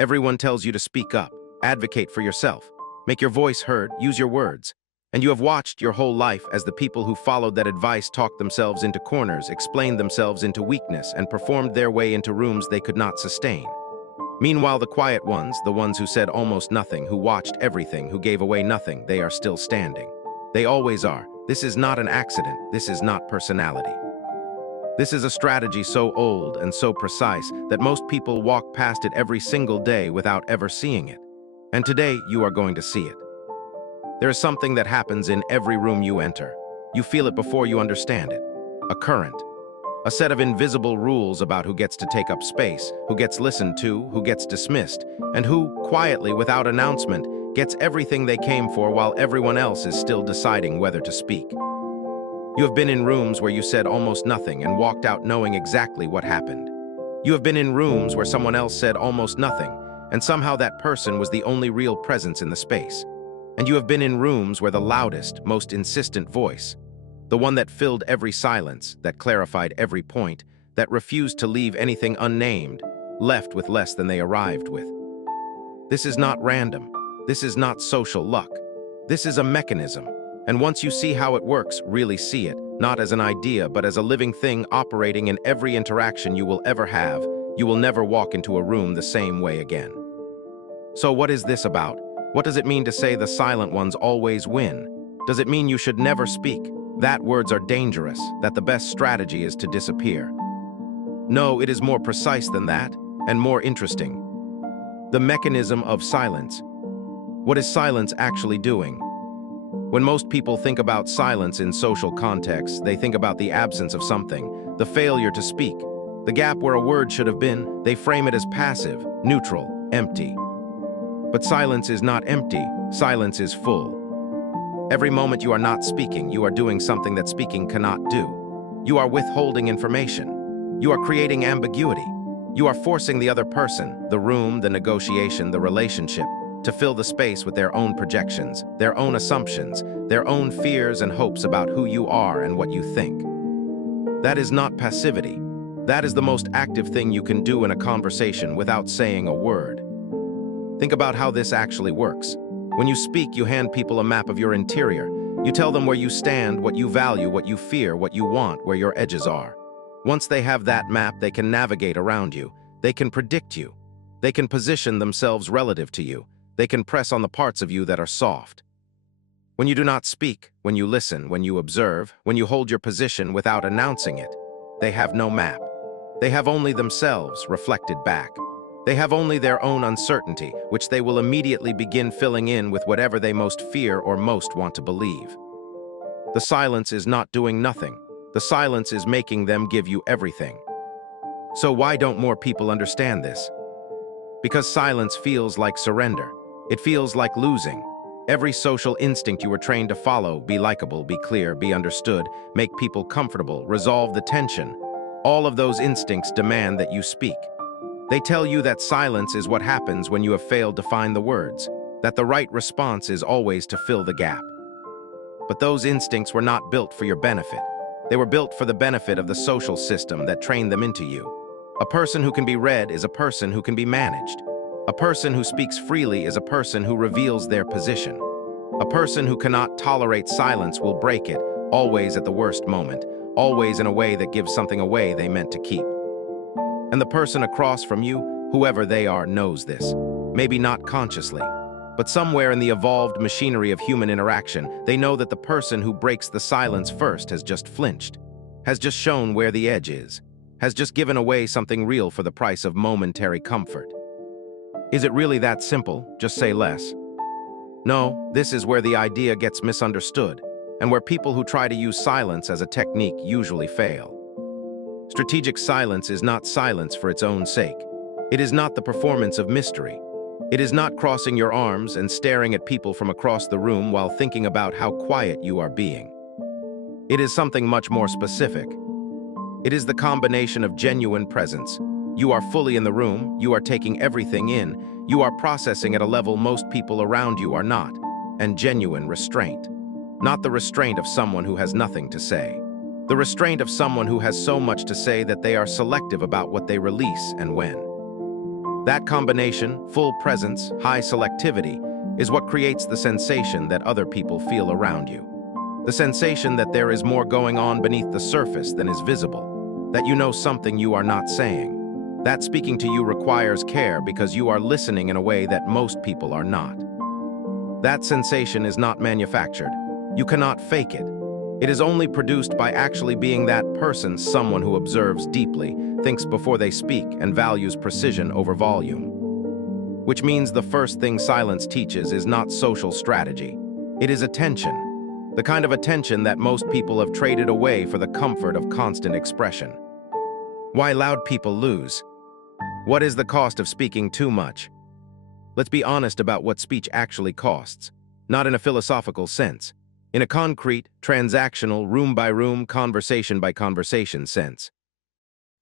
Everyone tells you to speak up, advocate for yourself, make your voice heard, use your words. And you have watched your whole life as the people who followed that advice talked themselves into corners, explained themselves into weakness, and performed their way into rooms they could not sustain. Meanwhile, the quiet ones, the ones who said almost nothing, who watched everything, who gave away nothing, they are still standing. They always are. This is not an accident. This is not personality. This is a strategy so old and so precise that most people walk past it every single day without ever seeing it. And today, you are going to see it. There is something that happens in every room you enter. You feel it before you understand it. A current. A set of invisible rules about who gets to take up space, who gets listened to, who gets dismissed, and who, quietly, without announcement, gets everything they came for while everyone else is still deciding whether to speak. You have been in rooms where you said almost nothing and walked out knowing exactly what happened. You have been in rooms where someone else said almost nothing, and somehow that person was the only real presence in the space. And you have been in rooms where the loudest, most insistent voice, the one that filled every silence, that clarified every point, that refused to leave anything unnamed, left with less than they arrived with. This is not random. This is not social luck. This is a mechanism. And once you see how it works, really see it, not as an idea, but as a living thing operating in every interaction you will ever have, you will never walk into a room the same way again. So what is this about? What does it mean to say the silent ones always win? Does it mean you should never speak? That words are dangerous, that the best strategy is to disappear? No, it is more precise than that, and more interesting. The mechanism of silence. What is silence actually doing? When most people think about silence in social contexts, they think about the absence of something, the failure to speak, the gap where a word should have been. They frame it as passive, neutral, empty. But silence is not empty. Silence is full. Every moment you are not speaking, you are doing something that speaking cannot do. You are withholding information. You are creating ambiguity. You are forcing the other person, the room, the negotiation, the relationship, to fill the space with their own projections, their own assumptions, their own fears and hopes about who you are and what you think. That is not passivity. That is the most active thing you can do in a conversation without saying a word. Think about how this actually works. When you speak, you hand people a map of your interior. You tell them where you stand, what you value, what you fear, what you want, where your edges are. Once they have that map, they can navigate around you. They can predict you. They can position themselves relative to you. They can press on the parts of you that are soft. When you do not speak, when you listen, when you observe, when you hold your position without announcing it, they have no map. They have only themselves reflected back. They have only their own uncertainty, which they will immediately begin filling in with whatever they most fear or most want to believe. The silence is not doing nothing. The silence is making them give you everything. So why don't more people understand this? Because silence feels like surrender. It feels like losing. Every social instinct you were trained to follow, be likable, be clear, be understood, make people comfortable, resolve the tension, all of those instincts demand that you speak. They tell you that silence is what happens when you have failed to find the words, that the right response is always to fill the gap. But those instincts were not built for your benefit. They were built for the benefit of the social system that trained them into you. A person who can be read is a person who can be managed. A person who speaks freely is a person who reveals their position. A person who cannot tolerate silence will break it, always at the worst moment, always in a way that gives something away they meant to keep. And the person across from you, whoever they are, knows this. Maybe not consciously, but somewhere in the evolved machinery of human interaction, they know that the person who breaks the silence first has just flinched, has just shown where the edge is, has just given away something real for the price of momentary comfort. Is it really that simple? Just say less. No, this is where the idea gets misunderstood, and where people who try to use silence as a technique usually fail. Strategic silence is not silence for its own sake. It is not the performance of mystery. It is not crossing your arms and staring at people from across the room while thinking about how quiet you are being. It is something much more specific. It is the combination of genuine presence. You are fully in the room, you are taking everything in, you are processing at a level most people around you are not, and genuine restraint. Not the restraint of someone who has nothing to say. The restraint of someone who has so much to say that they are selective about what they release and when. That combination, full presence, high selectivity, is what creates the sensation that other people feel around you. The sensation that there is more going on beneath the surface than is visible, that you know something you are not saying. That speaking to you requires care because you are listening in a way that most people are not. That sensation is not manufactured. You cannot fake it. It is only produced by actually being that person, someone who observes deeply, thinks before they speak, and values precision over volume. Which means the first thing silence teaches is not social strategy. It is attention. The kind of attention that most people have traded away for the comfort of constant expression. Why loud people lose? What is the cost of speaking too much? Let's be honest about what speech actually costs, not in a philosophical sense, in a concrete, transactional, room-by-room, conversation-by-conversation sense.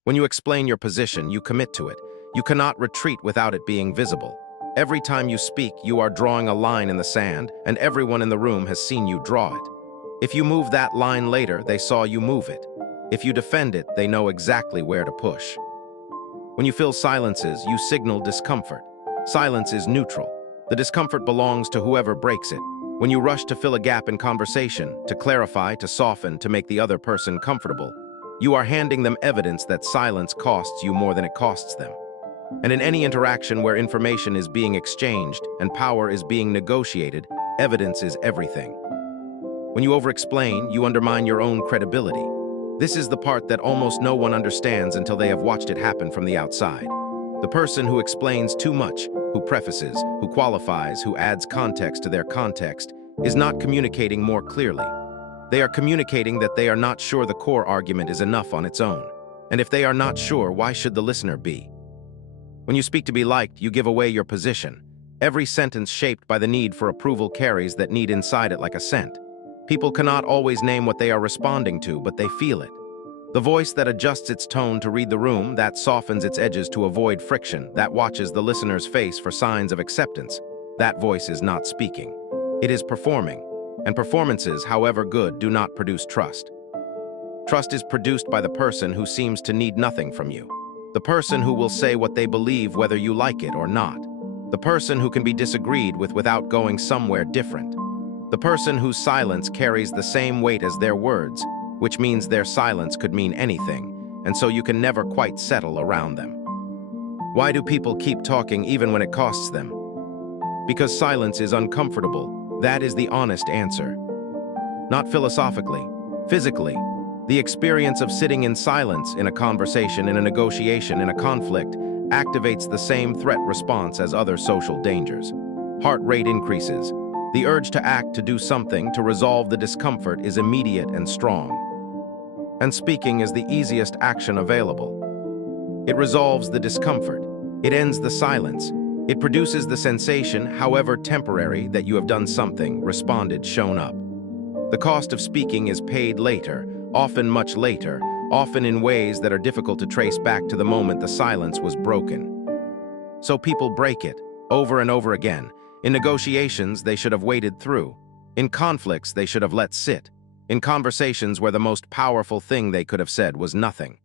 When you explain your position, you commit to it. You cannot retreat without it being visible. Every time you speak, you are drawing a line in the sand, and everyone in the room has seen you draw it. If you move that line later, they saw you move it. If you defend it, they know exactly where to push. When you fill silences, you signal discomfort. Silence is neutral. The discomfort belongs to whoever breaks it. When you rush to fill a gap in conversation, to clarify, to soften, to make the other person comfortable, you are handing them evidence that silence costs you more than it costs them. And in any interaction where information is being exchanged and power is being negotiated, evidence is everything. When you over-explain, you undermine your own credibility. This is the part that almost no one understands until they have watched it happen from the outside. The person who explains too much, who prefaces, who qualifies, who adds context to their context, is not communicating more clearly. They are communicating that they are not sure the core argument is enough on its own. And if they are not sure, why should the listener be? When you speak to be liked, you give away your position. Every sentence shaped by the need for approval carries that need inside it like a scent. People cannot always name what they are responding to, but they feel it. The voice that adjusts its tone to read the room, that softens its edges to avoid friction, that watches the listener's face for signs of acceptance, that voice is not speaking. It is performing. And performances, however good, do not produce trust. Trust is produced by the person who seems to need nothing from you. The person who will say what they believe whether you like it or not. The person who can be disagreed with without going somewhere different. The person whose silence carries the same weight as their words, which means their silence could mean anything, and so you can never quite settle around them. Why do people keep talking even when it costs them? Because silence is uncomfortable. That is the honest answer. Not philosophically, physically. The experience of sitting in silence in a conversation, in a negotiation, in a conflict, activates the same threat response as other social dangers. Heart rate increases. The urge to act, to do something, to resolve the discomfort is immediate and strong. And speaking is the easiest action available. It resolves the discomfort. It ends the silence. It produces the sensation, however temporary, that you have done something, responded, shown up. The cost of speaking is paid later, often much later, often in ways that are difficult to trace back to the moment the silence was broken. So people break it, over and over again. In negotiations, they should have waded through. In conflicts, they should have let sit. In conversations where the most powerful thing they could have said was nothing.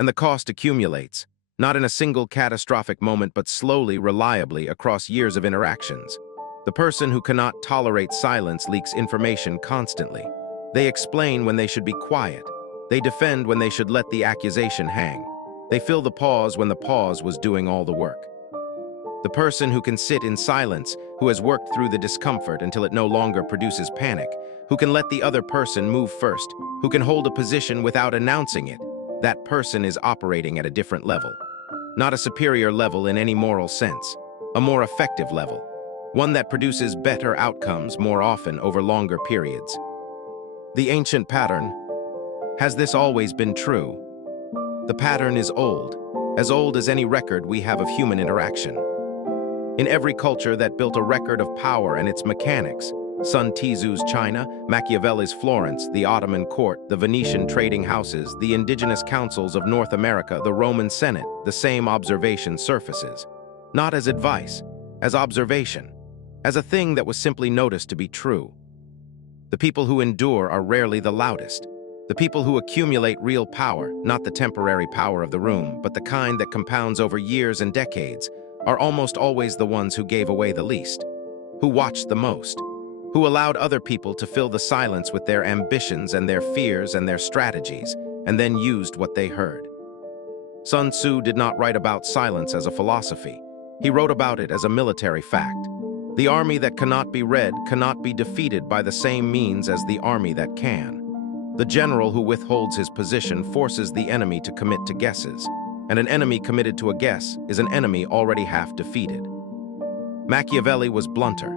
And the cost accumulates, not in a single catastrophic moment, but slowly, reliably, across years of interactions. The person who cannot tolerate silence leaks information constantly. They explain when they should be quiet. They defend when they should let the accusation hang. They fill the pause when the pause was doing all the work. The person who can sit in silence, who has worked through the discomfort until it no longer produces panic, who can let the other person move first, who can hold a position without announcing it, that person is operating at a different level. Not a superior level in any moral sense, a more effective level, one that produces better outcomes more often over longer periods. The ancient pattern. Has this always been true? The pattern is old as any record we have of human interaction. In every culture that built a record of power and its mechanics, Sun Tzu's China, Machiavelli's Florence, the Ottoman court, the Venetian trading houses, the indigenous councils of North America, the Roman Senate, the same observation surfaces. Not as advice, as observation, as a thing that was simply noticed to be true. The people who endure are rarely the loudest. The people who accumulate real power, not the temporary power of the room, but the kind that compounds over years and decades, are almost always the ones who gave away the least, who watched the most, who allowed other people to fill the silence with their ambitions and their fears and their strategies, and then used what they heard. Sun Tzu did not write about silence as a philosophy. He wrote about it as a military fact. The army that cannot be read cannot be defeated by the same means as the army that can. The general who withholds his position forces the enemy to commit to guesses, and an enemy committed to a guess is an enemy already half defeated. Machiavelli was blunter.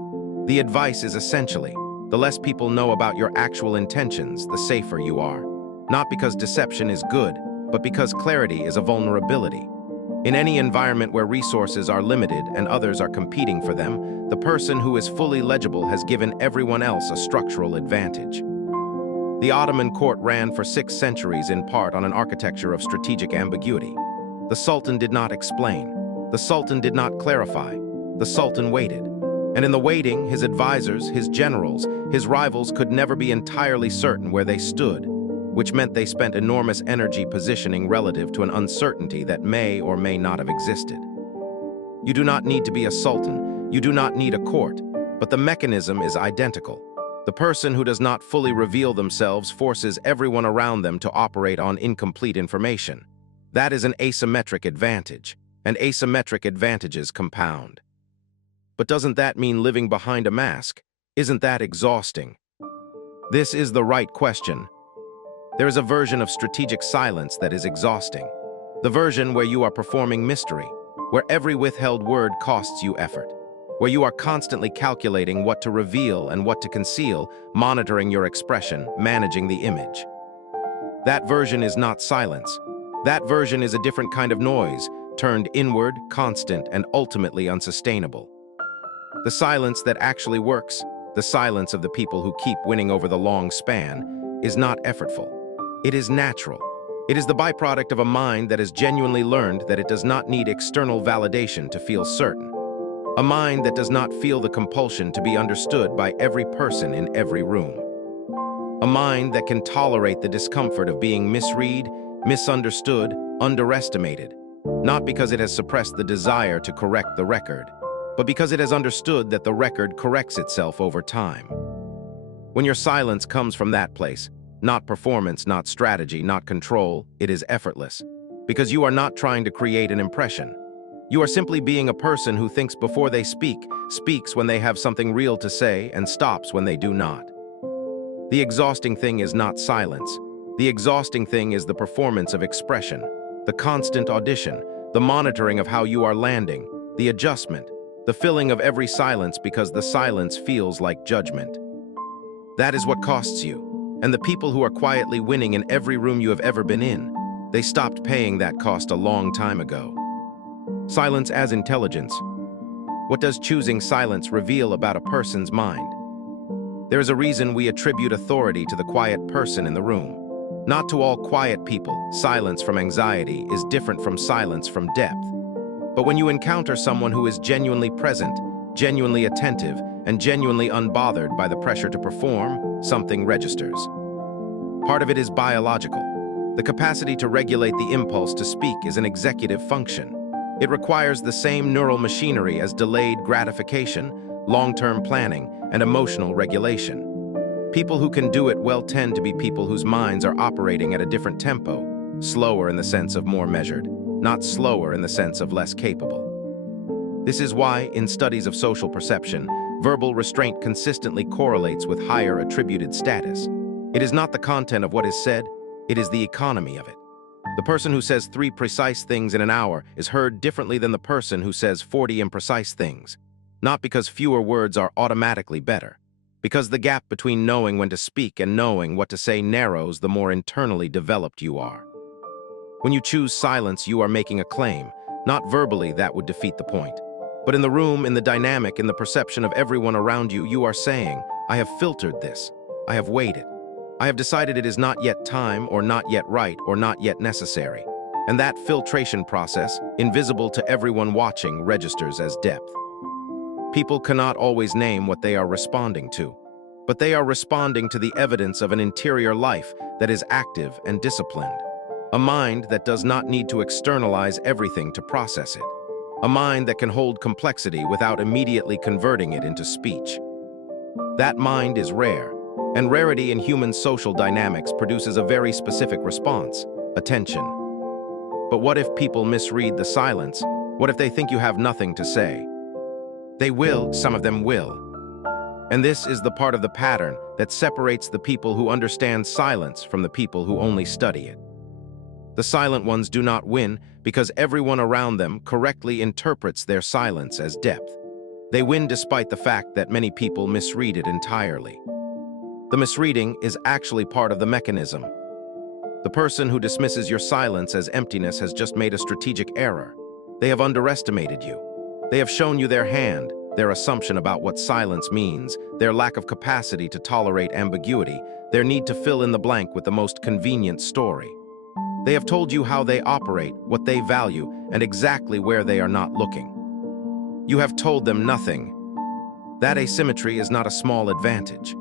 The advice is essentially, the less people know about your actual intentions, the safer you are. Not because deception is good, but because clarity is a vulnerability. In any environment where resources are limited and others are competing for them, the person who is fully legible has given everyone else a structural advantage. The Ottoman court ran for 6 centuries in part on an architecture of strategic ambiguity. The Sultan did not explain. The Sultan did not clarify. The Sultan waited. And in the waiting, his advisors, his generals, his rivals could never be entirely certain where they stood, which meant they spent enormous energy positioning relative to an uncertainty that may or may not have existed. You do not need to be a sultan, you do not need a court, but the mechanism is identical. The person who does not fully reveal themselves forces everyone around them to operate on incomplete information. That is an asymmetric advantage, and asymmetric advantages compound. But doesn't that mean living behind a mask? Isn't that exhausting? This is the right question. There is a version of strategic silence that is exhausting. The version where you are performing mystery, where every withheld word costs you effort, where you are constantly calculating what to reveal and what to conceal, monitoring your expression, managing the image. That version is not silence. That version is a different kind of noise, turned inward, constant, and ultimately unsustainable. The silence that actually works, the silence of the people who keep winning over the long span, is not effortful. It is natural. It is the byproduct of a mind that has genuinely learned that it does not need external validation to feel certain. A mind that does not feel the compulsion to be understood by every person in every room. A mind that can tolerate the discomfort of being misread, misunderstood, underestimated, not because it has suppressed the desire to correct the record, but because it has understood that the record corrects itself over time. When your silence comes from that place, not performance, not strategy, not control, it is effortless. Because you are not trying to create an impression. You are simply being a person who thinks before they speak, speaks when they have something real to say, and stops when they do not. The exhausting thing is not silence. The exhausting thing is the performance of expression, the constant audition, the monitoring of how you are landing, the adjustment, the filling of every silence because the silence feels like judgment. That is what costs you. And the people who are quietly winning in every room you have ever been in, they stopped paying that cost a long time ago. Silence as intelligence. What does choosing silence reveal about a person's mind? There is a reason we attribute authority to the quiet person in the room. Not to all quiet people, silence from anxiety is different from silence from depth. But when you encounter someone who is genuinely present, genuinely attentive, and genuinely unbothered by the pressure to perform, something registers. Part of it is biological. The capacity to regulate the impulse to speak is an executive function. It requires the same neural machinery as delayed gratification, long-term planning, and emotional regulation. People who can do it well tend to be people whose minds are operating at a different tempo, slower in the sense of more measured, not slower in the sense of less capable. This is why, in studies of social perception, verbal restraint consistently correlates with higher attributed status. It is not the content of what is said, it is the economy of it. The person who says 3 precise things in an hour is heard differently than the person who says 40 imprecise things. Not because fewer words are automatically better, because the gap between knowing when to speak and knowing what to say narrows the more internally developed you are. When you choose silence, you are making a claim. Not verbally, that would defeat the point. But in the room, in the dynamic, in the perception of everyone around you, you are saying, I have filtered this. I have waited. I have decided it is not yet time, or not yet right, or not yet necessary. And that filtration process, invisible to everyone watching, registers as depth. People cannot always name what they are responding to. but they are responding to the evidence of an interior life that is active and disciplined. A mind that does not need to externalize everything to process it. A mind that can hold complexity without immediately converting it into speech. That mind is rare, and rarity in human social dynamics produces a very specific response: attention. But what if people misread the silence? What if they think you have nothing to say? They will, some of them will. And this is the part of the pattern that separates the people who understand silence from the people who only study it. The silent ones do not win because everyone around them correctly interprets their silence as depth. They win despite the fact that many people misread it entirely. The misreading is actually part of the mechanism. The person who dismisses your silence as emptiness has just made a strategic error. They have underestimated you. They have shown you their hand, their assumption about what silence means, their lack of capacity to tolerate ambiguity, their need to fill in the blank with the most convenient story. They have told you how they operate, what they value, and exactly where they are not looking. You have told them nothing. That asymmetry is not a small advantage.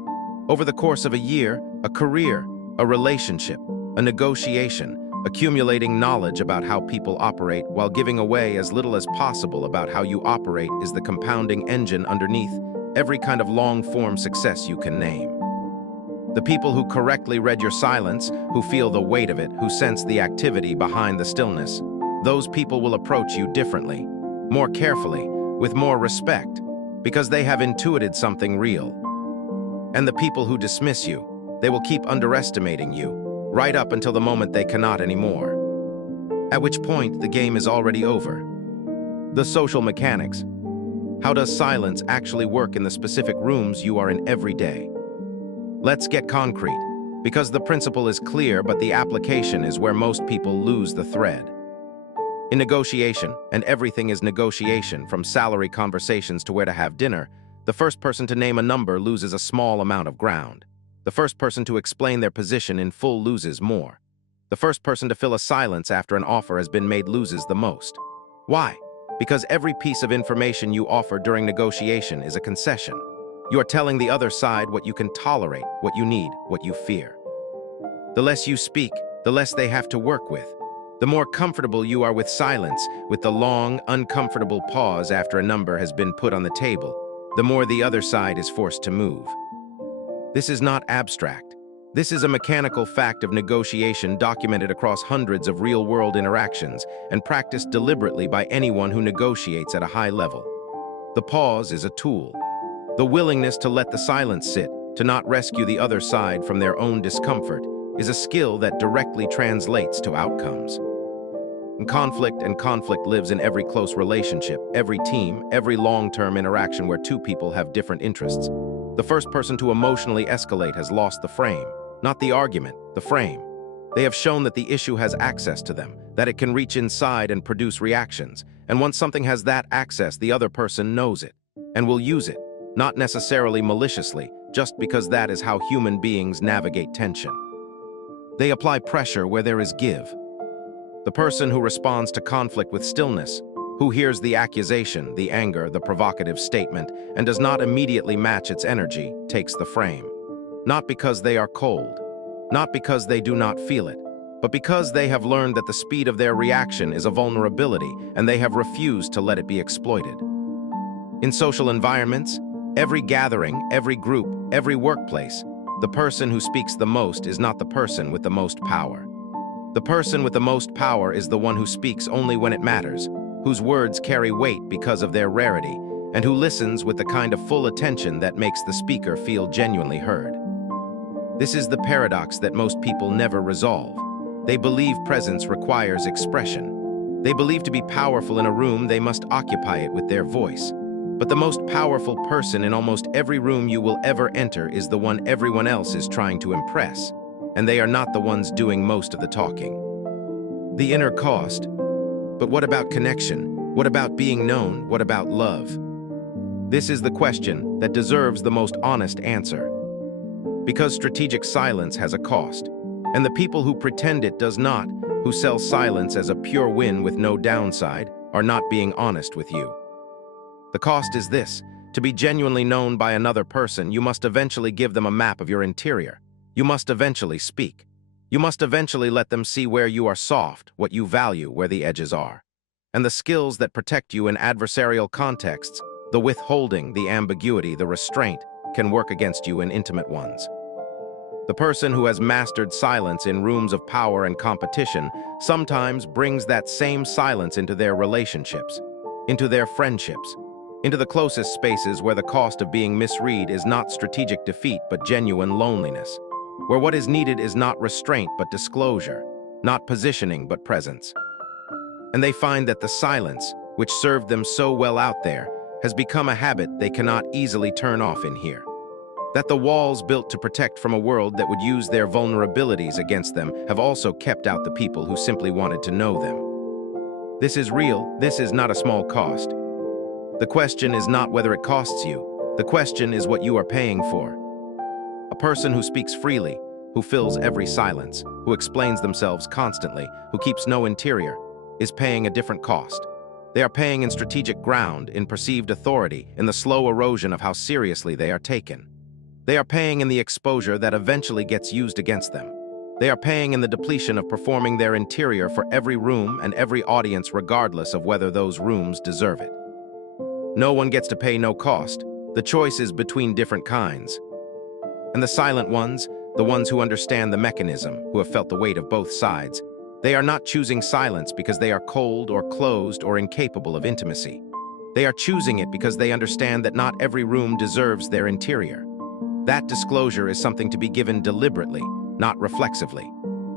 Over the course of a year, a career, a relationship, a negotiation, accumulating knowledge about how people operate while giving away as little as possible about how you operate is the compounding engine underneath every kind of long-form success you can name. The people who correctly read your silence, who feel the weight of it, who sense the activity behind the stillness, those people will approach you differently, more carefully, with more respect, because they have intuited something real. And the people who dismiss you, they will keep underestimating you, right up until the moment they cannot anymore. At which point, the game is already over. The social mechanics. How does silence actually work in the specific rooms you are in every day? Let's get concrete, because the principle is clear, but the application is where most people lose the thread. In negotiation, and everything is negotiation, from salary conversations to where to have dinner, the first person to name a number loses a small amount of ground. The first person to explain their position in full loses more. The first person to fill a silence after an offer has been made loses the most. Why? Because every piece of information you offer during negotiation is a concession. You are telling the other side what you can tolerate, what you need, what you fear. The less you speak, the less they have to work with. The more comfortable you are with silence, with the long, uncomfortable pause after a number has been put on the table, the more the other side is forced to move. This is not abstract. This is a mechanical fact of negotiation documented across hundreds of real-world interactions and practiced deliberately by anyone who negotiates at a high level. The pause is a tool. The willingness to let the silence sit, to not rescue the other side from their own discomfort, is a skill that directly translates to outcomes. And conflict lives in every close relationship, every team, every long-term interaction where two people have different interests. The first person to emotionally escalate has lost the frame, not the argument, the frame. They have shown that the issue has access to them, that it can reach inside and produce reactions, and once something has that access, the other person knows it, and will use it, not necessarily maliciously, just because that is how human beings navigate tension. They apply pressure where there is give. The person who responds to conflict with stillness, who hears the accusation, the anger, the provocative statement, and does not immediately match its energy, takes the frame. Not because they are cold, not because they do not feel it, but because they have learned that the speed of their reaction is a vulnerability and they have refused to let it be exploited. In social environments, every gathering, every group, every workplace, the person who speaks the most is not the person with the most power. The person with the most power is the one who speaks only when it matters, whose words carry weight because of their rarity, and who listens with the kind of full attention that makes the speaker feel genuinely heard. This is the paradox that most people never resolve. They believe presence requires expression. They believe to be powerful in a room, they must occupy it with their voice. But the most powerful person in almost every room you will ever enter is the one everyone else is trying to impress, and they are not the ones doing most of the talking. The inner cost. But what about connection? What about being known? What about love? This is the question that deserves the most honest answer. Because strategic silence has a cost, and the people who pretend it does not, who sell silence as a pure win with no downside, are not being honest with you. The cost is this: To be genuinely known by another person, you must eventually give them a map of your interior. You must eventually speak. You must eventually let them see where you are soft, what you value, where the edges are. And the skills that protect you in adversarial contexts, the withholding, the ambiguity, the restraint, can work against you in intimate ones. The person who has mastered silence in rooms of power and competition sometimes brings that same silence into their relationships, into their friendships, into the closest spaces where the cost of being misread is not strategic defeat but genuine loneliness, where what is needed is not restraint but disclosure, not positioning but presence. And they find that the silence, which served them so well out there, has become a habit they cannot easily turn off in here. That the walls built to protect from a world that would use their vulnerabilities against them have also kept out the people who simply wanted to know them. This is real. This is not a small cost. The question is not whether it costs you. The question is what you are paying for. A person who speaks freely, who fills every silence, who explains themselves constantly, who keeps no interior, is paying a different cost. They are paying in strategic ground, in perceived authority, in the slow erosion of how seriously they are taken. They are paying in the exposure that eventually gets used against them. They are paying in the depletion of performing their interior for every room and every audience regardless of whether those rooms deserve it. No one gets to pay no cost. The choice is between different kinds. And the silent ones, the ones who understand the mechanism, who have felt the weight of both sides, they are not choosing silence because they are cold or closed or incapable of intimacy. They are choosing it because they understand that not every room deserves their interior. That disclosure is something to be given deliberately, not reflexively.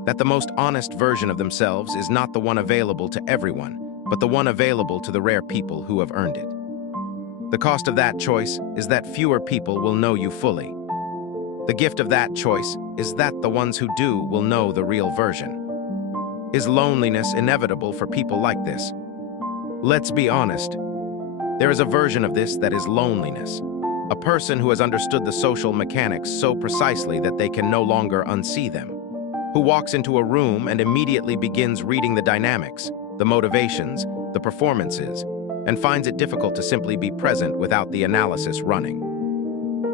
That the most honest version of themselves is not the one available to everyone, but the one available to the rare people who have earned it. The cost of that choice is that fewer people will know you fully. The gift of that choice is that the ones who do will know the real version. Is loneliness inevitable for people like this? Let's be honest. There is a version of this that is loneliness. A person who has understood the social mechanics so precisely that they can no longer unsee them. Who walks into a room and immediately begins reading the dynamics, the motivations, the performances, and finds it difficult to simply be present without the analysis running.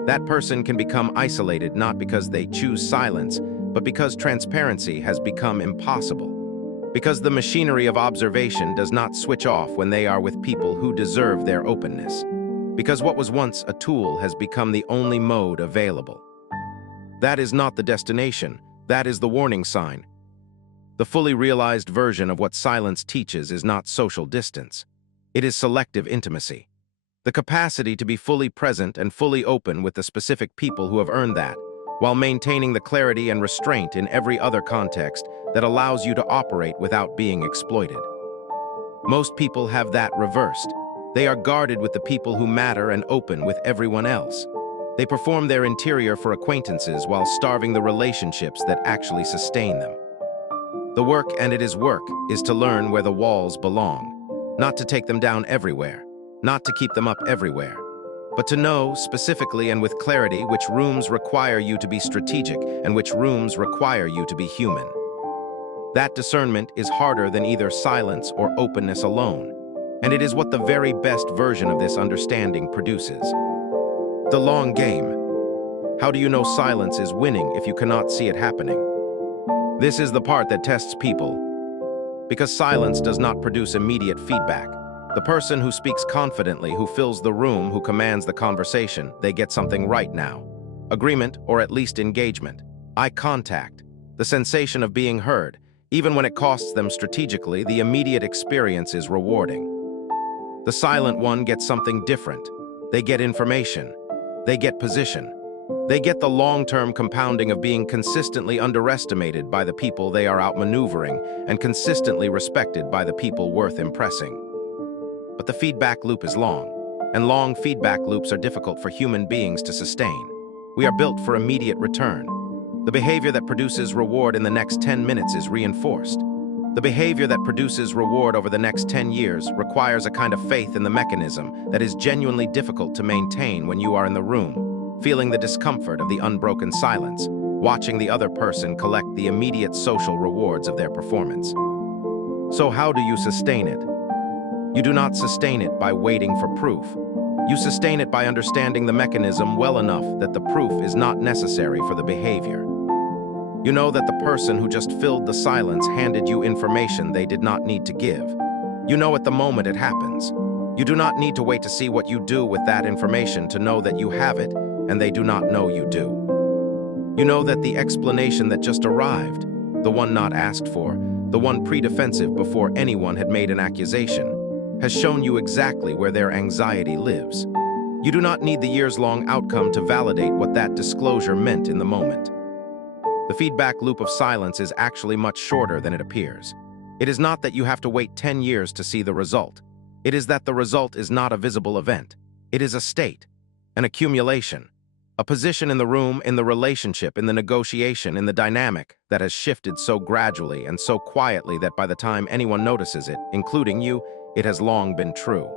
That person can become isolated not because they choose silence, but because transparency has become impossible. Because the machinery of observation does not switch off when they are with people who deserve their openness. Because what was once a tool has become the only mode available. That is not the destination, that is the warning sign. The fully realized version of what silence teaches is not social distance. It is selective intimacy. The capacity to be fully present and fully open with the specific people who have earned that, while maintaining the clarity and restraint in every other context that allows you to operate without being exploited. Most people have that reversed. They are guarded with the people who matter and open with everyone else. They perform their interior for acquaintances while starving the relationships that actually sustain them. The work, and it is work, is to learn where the walls belong, not to take them down everywhere, not to keep them up everywhere, but to know specifically and with clarity which rooms require you to be strategic and which rooms require you to be human. That discernment is harder than either silence or openness alone. And it is what the very best version of this understanding produces. The long game. How do you know silence is winning if you cannot see it happening? This is the part that tests people. Because silence does not produce immediate feedback. The person who speaks confidently, who fills the room, who commands the conversation, they get something right now. Agreement, or at least engagement. Eye contact. The sensation of being heard. Even when it costs them strategically, the immediate experience is rewarding. The silent one gets something different. They get information. They get position. They get the long-term compounding of being consistently underestimated by the people they are outmaneuvering and consistently respected by the people worth impressing. But the feedback loop is long, and long feedback loops are difficult for human beings to sustain. We are built for immediate return. The behavior that produces reward in the next 10 minutes is reinforced. The behavior that produces reward over the next 10 years requires a kind of faith in the mechanism that is genuinely difficult to maintain when you are in the room, feeling the discomfort of the unbroken silence, watching the other person collect the immediate social rewards of their performance. So how do you sustain it? You do not sustain it by waiting for proof. You sustain it by understanding the mechanism well enough that the proof is not necessary for the behavior. You know that the person who just filled the silence handed you information they did not need to give. You know at the moment it happens. You do not need to wait to see what you do with that information to know that you have it, and they do not know you do. You know that the explanation that just arrived, the one not asked for, the one pre-defensive before anyone had made an accusation, has shown you exactly where their anxiety lives. You do not need the years-long outcome to validate what that disclosure meant in the moment. The feedback loop of silence is actually much shorter than it appears. It is not that you have to wait 10 years to see the result. It is that the result is not a visible event. It is a state, an accumulation, a position in the room, in the relationship, in the negotiation, in the dynamic that has shifted so gradually and so quietly that by the time anyone notices it, including you, it has long been true.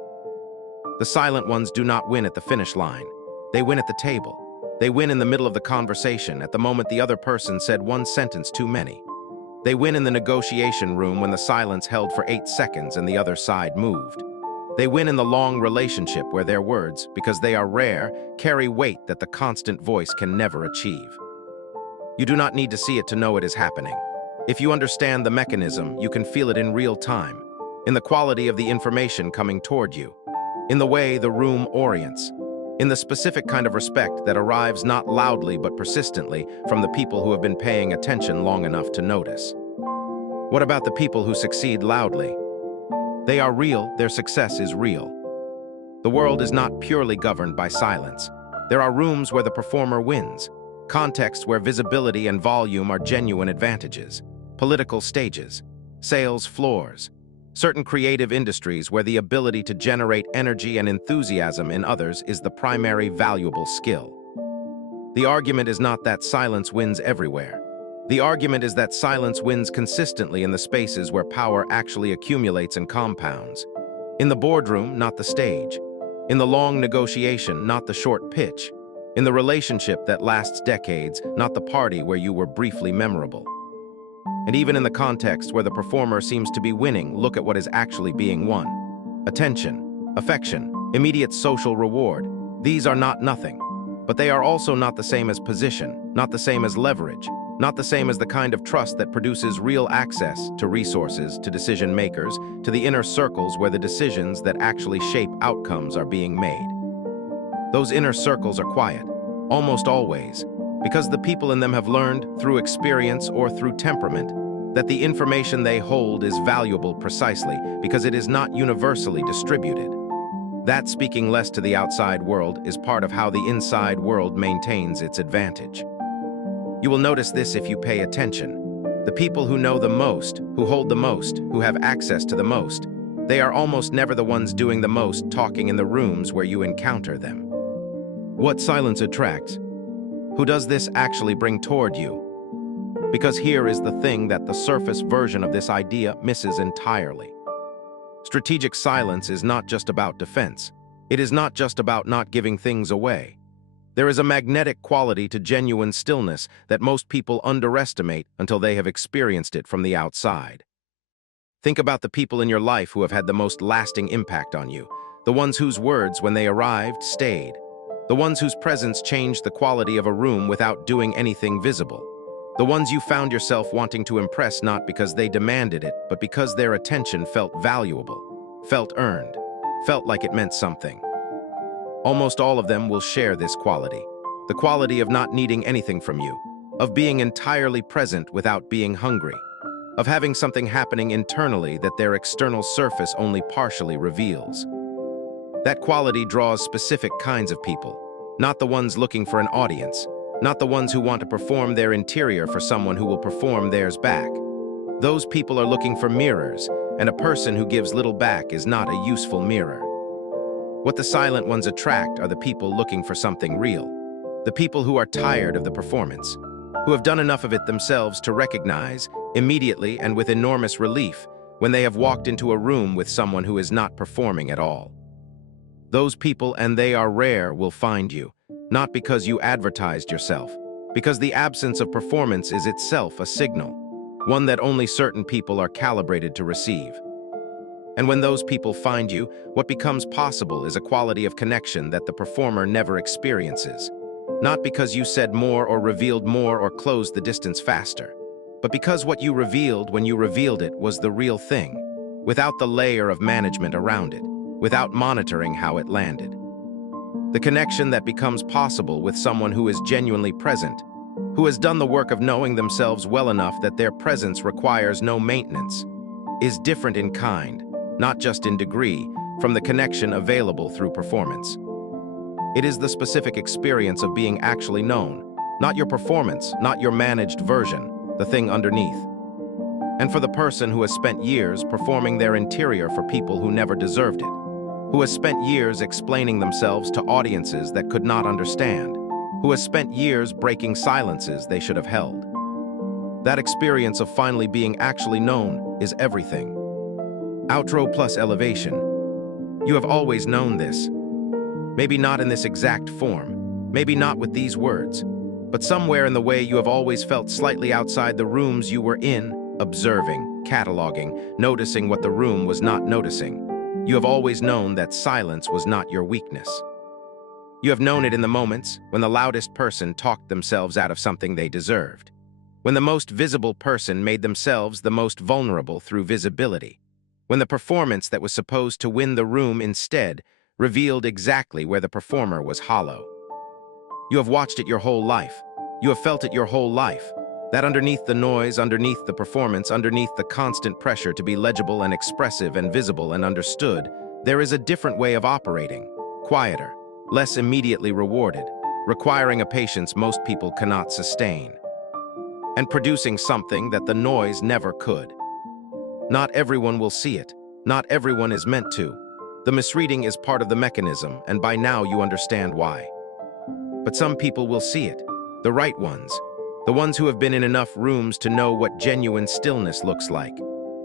The silent ones do not win at the finish line. They win at the table. They win in the middle of the conversation, at the moment the other person said one sentence too many. They win in the negotiation room when the silence held for 8 seconds and the other side moved. They win in the long relationship where their words, because they are rare, carry weight that the constant voice can never achieve. You do not need to see it to know it is happening. If you understand the mechanism, you can feel it in real time, in the quality of the information coming toward you, in the way the room orients, in the specific kind of respect that arrives not loudly but persistently from the people who have been paying attention long enough to notice. What about the people who succeed loudly? They are real, their success is real. The world is not purely governed by silence. There are rooms where the performer wins, contexts where visibility and volume are genuine advantages, political stages, sales floors, certain creative industries where the ability to generate energy and enthusiasm in others is the primary valuable skill. The argument is not that silence wins everywhere. The argument is that silence wins consistently in the spaces where power actually accumulates and compounds. In the boardroom, not the stage. In the long negotiation, not the short pitch. In the relationship that lasts decades, not the party where you were briefly memorable. And even in the context where the performer seems to be winning, look at what is actually being won. Attention, affection, immediate social reward. These are not nothing, but they are also not the same as position, not the same as leverage, not the same as the kind of trust that produces real access to resources, to decision makers, to the inner circles where the decisions that actually shape outcomes are being made. Those inner circles are quiet, almost always, because the people in them have learned, through experience or through temperament, that the information they hold is valuable precisely because it is not universally distributed. That speaking less to the outside world is part of how the inside world maintains its advantage. You will notice this if you pay attention. The people who know the most, who hold the most, who have access to the most, they are almost never the ones doing the most talking in the rooms where you encounter them. What silence attracts? Who does this actually bring toward you? Because here is the thing that the surface version of this idea misses entirely. Strategic silence is not just about defense. It is not just about not giving things away. There is a magnetic quality to genuine stillness that most people underestimate until they have experienced it from the outside. Think about the people in your life who have had the most lasting impact on you, the ones whose words, when they arrived, stayed, the ones whose presence changed the quality of a room without doing anything visible, the ones you found yourself wanting to impress not because they demanded it, but because their attention felt valuable, felt earned, felt like it meant something. Almost all of them will share this quality, the quality of not needing anything from you, of being entirely present without being hungry, of having something happening internally that their external surface only partially reveals. That quality draws specific kinds of people, not the ones looking for an audience, not the ones who want to perform their interior for someone who will perform theirs back. Those people are looking for mirrors, and a person who gives little back is not a useful mirror. What the silent ones attract are the people looking for something real, the people who are tired of the performance, who have done enough of it themselves to recognize, immediately and with enormous relief, when they have walked into a room with someone who is not performing at all. Those people, and they are rare, will find you, not because you advertised yourself, because the absence of performance is itself a signal, one that only certain people are calibrated to receive. And when those people find you, what becomes possible is a quality of connection that the performer never experiences. Not because you said more or revealed more or closed the distance faster, but because what you revealed when you revealed it was the real thing, without the layer of management around it, without monitoring how it landed. The connection that becomes possible with someone who is genuinely present, who has done the work of knowing themselves well enough that their presence requires no maintenance, is different in kind, not just in degree, from the connection available through performance. It is the specific experience of being actually known, not your performance, not your managed version, the thing underneath. And for the person who has spent years performing their interior for people who never deserved it, who has spent years explaining themselves to audiences that could not understand, who has spent years breaking silences they should have held. That experience of finally being actually known is everything. Outro plus elevation. You have always known this. Maybe not in this exact form, maybe not with these words, but somewhere in the way you have always felt slightly outside the rooms you were in, observing, cataloging, noticing what the room was not noticing. You have always known that silence was not your weakness. You have known it in the moments when the loudest person talked themselves out of something they deserved, when the most visible person made themselves the most vulnerable through visibility, when the performance that was supposed to win the room instead revealed exactly where the performer was hollow. You have watched it your whole life. You have felt it your whole life. That underneath the noise, underneath the performance, underneath the constant pressure to be legible and expressive and visible and understood, there is a different way of operating, quieter, less immediately rewarded, requiring a patience most people cannot sustain, and producing something that the noise never could. Not everyone will see it. Not everyone is meant to. The misreading is part of the mechanism, and by now you understand why. But some people will see it, the right ones, the ones who have been in enough rooms to know what genuine stillness looks like,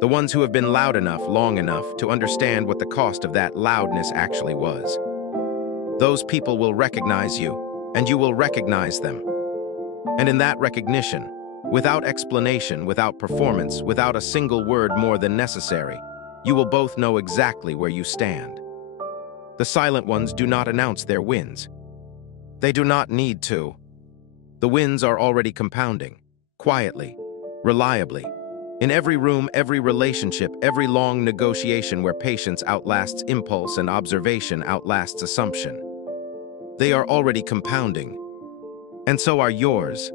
the ones who have been loud enough, long enough to understand what the cost of that loudness actually was. Those people will recognize you, and you will recognize them. And in that recognition, without explanation, without performance, without a single word more than necessary, you will both know exactly where you stand. The silent ones do not announce their wins. They do not need to. The wins are already compounding, quietly, reliably, in every room, every relationship, every long negotiation where patience outlasts impulse and observation outlasts assumption. They are already compounding, and so are yours.